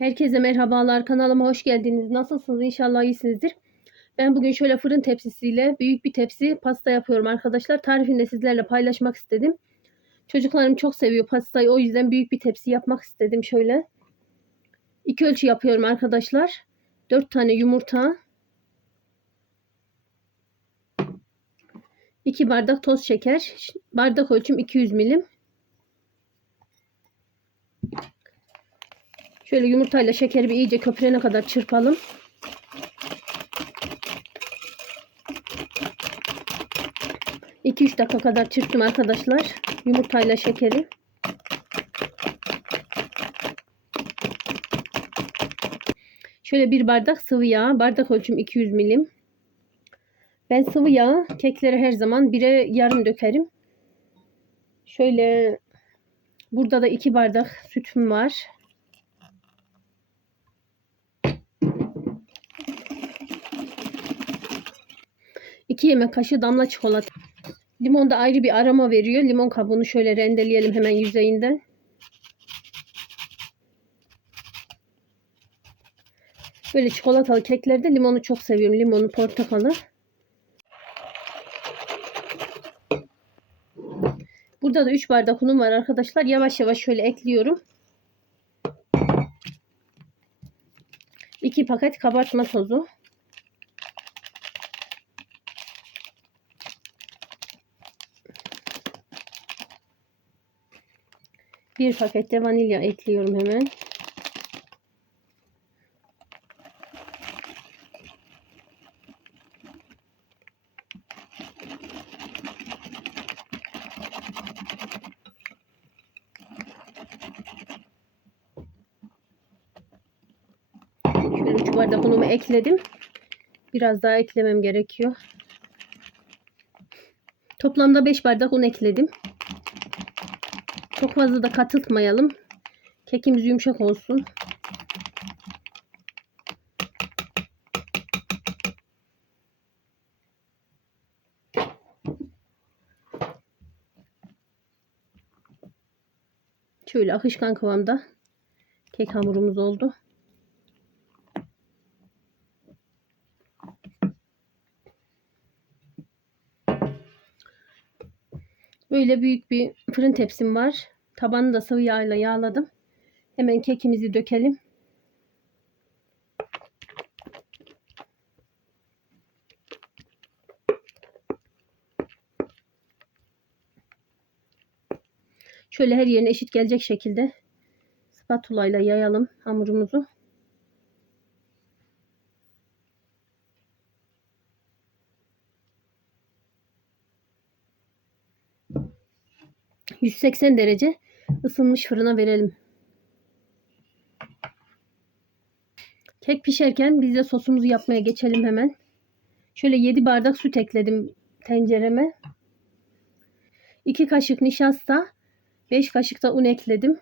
Herkese merhabalar. Kanalıma hoş geldiniz. Nasılsınız? İnşallah iyisinizdir. Ben bugün şöyle fırın tepsisiyle büyük bir tepsi pasta yapıyorum arkadaşlar. Tarifini de sizlerle paylaşmak istedim. Çocuklarım çok seviyor pastayı. O yüzden büyük bir tepsi yapmak istedim şöyle. İki ölçü yapıyorum arkadaşlar. 4 tane yumurta. 2 bardak toz şeker. Bardak ölçüm 200 milim. Şöyle yumurtayla şekeri bir iyice köpürene kadar çırpalım. İki üç dakika kadar çırptım arkadaşlar. Yumurtayla şekeri. Şöyle bir bardak sıvı yağ. Bardak ölçüm 200 milim. Ben sıvı yağ keklere her zaman bire yarım dökerim. Şöyle burada da iki bardak sütüm var. 2 yemek kaşığı damla çikolata. Limon da ayrı bir aroma veriyor. Limon kabuğunu şöyle rendeleyelim hemen yüzeyinden. Böyle çikolatalı keklerde limonu çok seviyorum. Limonu, portakalı. Burada da 3 bardak unum var arkadaşlar. Yavaş yavaş şöyle ekliyorum. 2 paket kabartma tozu. Bir pakette vanilya ekliyorum hemen. Şöyle 3 bardak unumu ekledim. Biraz daha eklemem gerekiyor. Toplamda 5 bardak un ekledim. Çok fazla da katıltmayalım. Kekimiz yumuşak olsun. Şöyle akışkan kıvamda kek hamurumuz oldu. Böyle büyük bir fırın tepsim var. Tabanını da sıvı yağla yağladım. Hemen kekimizi dökelim. Şöyle her yerine eşit gelecek şekilde spatula ile yayalım hamurumuzu. ...180 derece ısınmış fırına verelim. Kek pişerken biz de sosumuzu yapmaya geçelim hemen. Şöyle 7 bardak süt ekledim tencereme. 2 kaşık nişasta, 5 kaşık da un ekledim.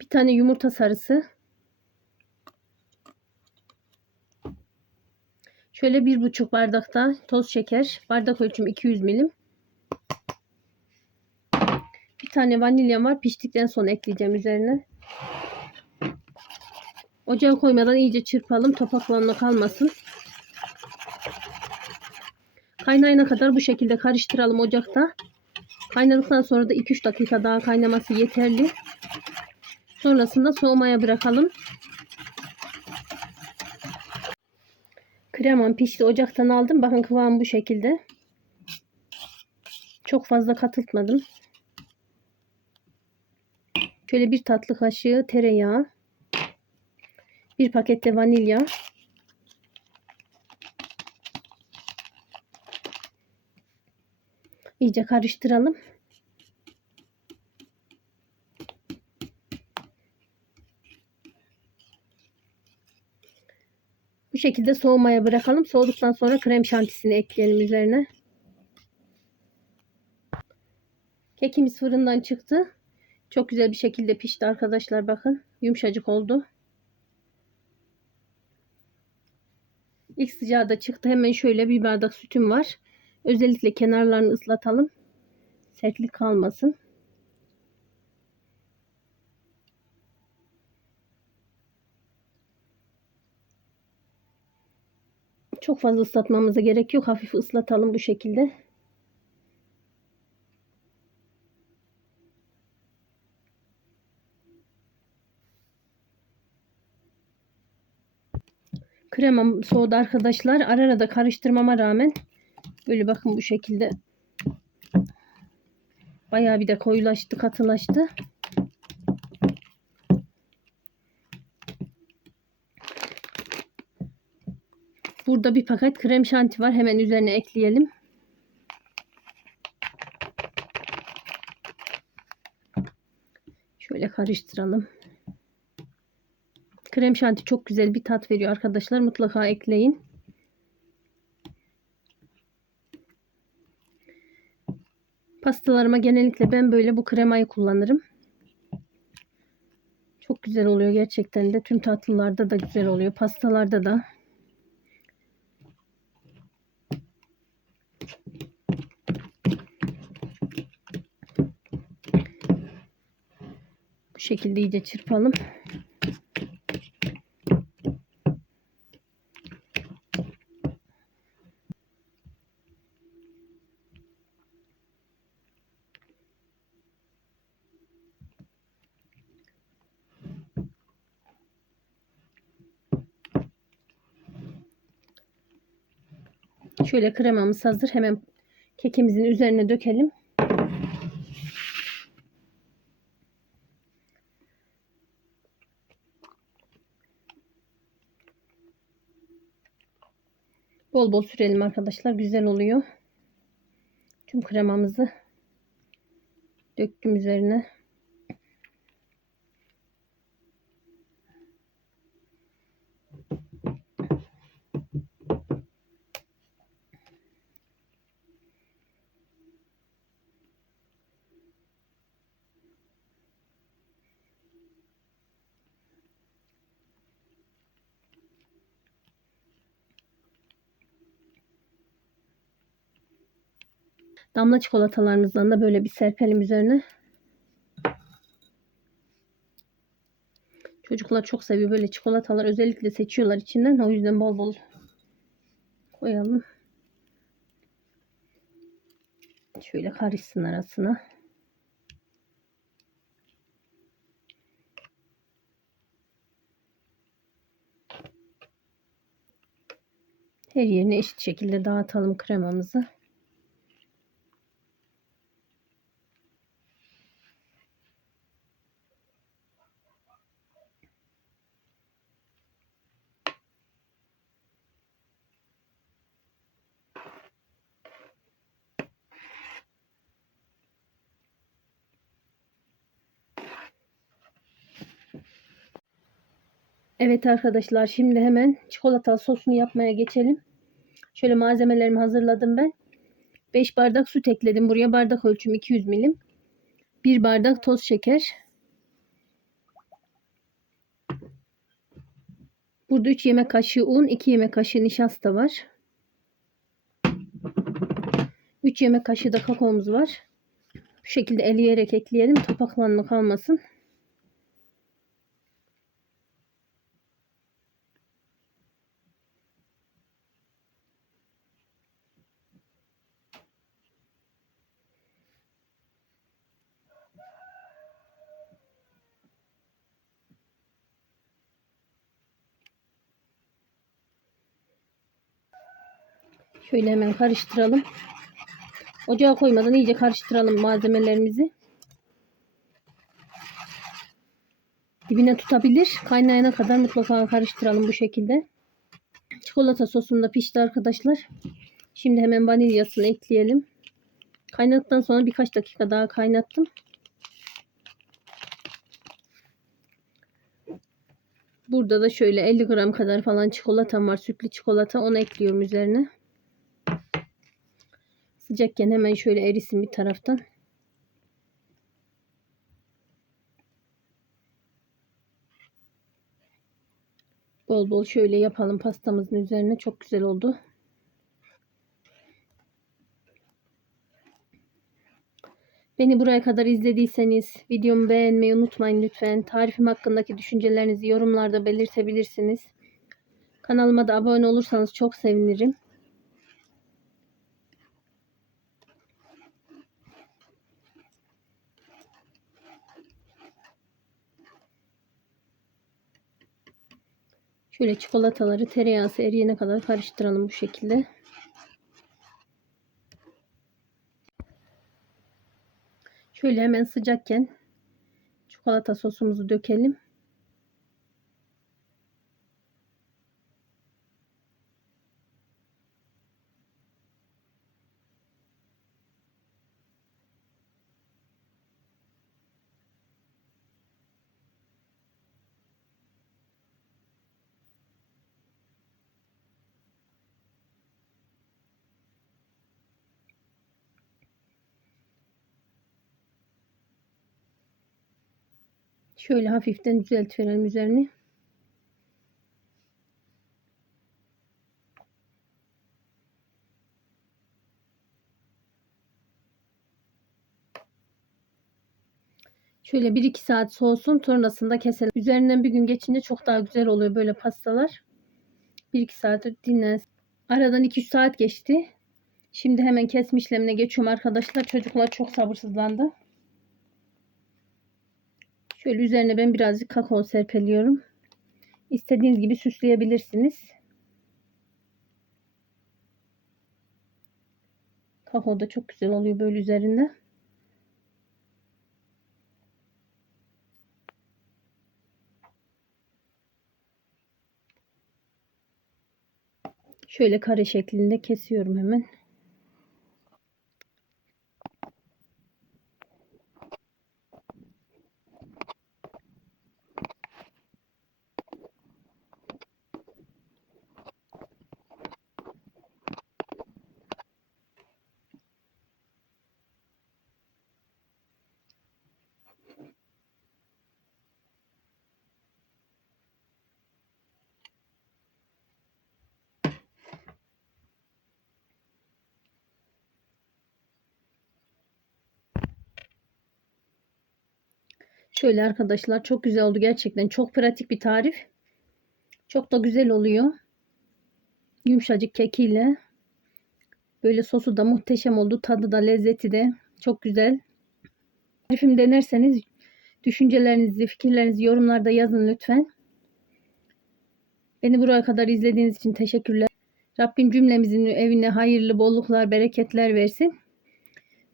Bir tane yumurta sarısı. Şöyle bir buçuk bardakta toz şeker. Bardak ölçüm 200 milim. Bir tane vanilya var. Piştikten sonra ekleyeceğim üzerine. Ocağa koymadan iyice çırpalım. Topaklanma kalmasın. Kaynayana kadar bu şekilde karıştıralım ocakta. Kaynadıktan sonra da 2-3 dakika daha kaynaması yeterli. Sonrasında soğumaya bırakalım. Kremam pişti. Ocaktan aldım. Bakın kıvamı bu şekilde. Çok fazla katıltmadım. Şöyle bir tatlı kaşığı tereyağı. Bir pakette vanilya. İyice karıştıralım. Şekilde soğumaya bırakalım. Soğuduktan sonra krem şantisini ekleyelim üzerine. Kekimiz fırından çıktı. Çok güzel bir şekilde pişti arkadaşlar. Bakın yumuşacık oldu. İlk sıcağı da çıktı. Hemen şöyle bir bardak sütüm var. Özellikle kenarlarını ıslatalım. Sertlik kalmasın. Çok fazla ıslatmamıza gerek yok. Hafif ıslatalım bu şekilde. Kremam soğudu arkadaşlar. Ara ara da karıştırmama rağmen böyle bakın bu şekilde bayağı bir de koyulaştı, katılaştı. Burada bir paket krem şanti var. Hemen üzerine ekleyelim. Şöyle karıştıralım. Krem şanti çok güzel bir tat veriyor arkadaşlar. Mutlaka ekleyin. Pastalarıma genellikle ben böyle bu kremayı kullanırım. Çok güzel oluyor gerçekten de. Tüm tatlılarda da güzel oluyor. Pastalarda da. Şekilde iyice çırpalım. Şöyle kremamız hazır. Hemen kekimizin üzerine dökelim. Bol bol sürelim arkadaşlar. Güzel oluyor. Tüm kremamızı döktüm üzerine. Damla çikolatalarımızdan da böyle bir serpelim üzerine. Çocuklar çok seviyor böyle çikolatalar özellikle seçiyorlar içinden. O yüzden bol bol koyalım. Şöyle karışsın arasına. Her yerine eşit şekilde dağıtalım kremamızı. Evet arkadaşlar şimdi hemen çikolatalı sosunu yapmaya geçelim. Şöyle malzemelerimi hazırladım ben. 5 bardak süt ekledim. Buraya bardak ölçüm 200 milim. 1 bardak toz şeker. Burada 3 yemek kaşığı un, 2 yemek kaşığı nişasta var. 3 yemek kaşığı da kakaomuz var. Bu şekilde eleyerek ekleyelim. Topaklanma kalmasın. Şöyle hemen karıştıralım. Ocağa koymadan iyice karıştıralım malzemelerimizi. Dibine tutabilir. Kaynayana kadar mutlaka karıştıralım bu şekilde. Çikolata sosum da pişti arkadaşlar. Şimdi hemen vanilyasını ekleyelim. Kaynadıktan sonra birkaç dakika daha kaynattım. Burada da şöyle 50 gram kadar falan çikolatam var. Sütlü çikolata. Onu ekliyorum üzerine. Sıcakken hemen şöyle erisin bir taraftan. Bol bol şöyle yapalım pastamızın üzerine. Çok güzel oldu. Beni buraya kadar izlediyseniz videomu beğenmeyi unutmayın lütfen. Tarifim hakkındaki düşüncelerinizi yorumlarda belirtebilirsiniz. Kanalıma da abone olursanız çok sevinirim. Şöyle çikolataları tereyağı eriyene kadar karıştıralım bu şekilde. Şöyle hemen sıcakken çikolata sosumuzu dökelim. Şöyle hafiften düzeltiverelim üzerini. Şöyle 1-2 saat soğusun sonrasında keselim. Üzerinden bir gün geçince çok daha güzel oluyor böyle pastalar. 1-2 saat dinlensin. Aradan 2-3 saat geçti. Şimdi hemen kesme işlemine geçiyorum arkadaşlar. Çocuklar çok sabırsızlandı. Şöyle üzerine ben birazcık kakao serpeliyorum. İstediğiniz gibi süsleyebilirsiniz. Kakao da çok güzel oluyor böyle üzerinde. Şöyle kare şeklinde kesiyorum hemen. Şöyle arkadaşlar çok güzel oldu gerçekten. Çok pratik bir tarif. Çok da güzel oluyor. Yumuşacık kekiyle. Böyle sosu da muhteşem oldu. Tadı da lezzeti de çok güzel. Tarifimi denerseniz düşüncelerinizi, fikirlerinizi yorumlarda yazın lütfen. Beni buraya kadar izlediğiniz için teşekkürler. Rabbim cümlemizin evine hayırlı bolluklar, bereketler versin.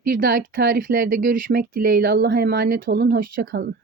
Bir dahaki tariflerde görüşmek dileğiyle. Allah'a emanet olun. Hoşçakalın.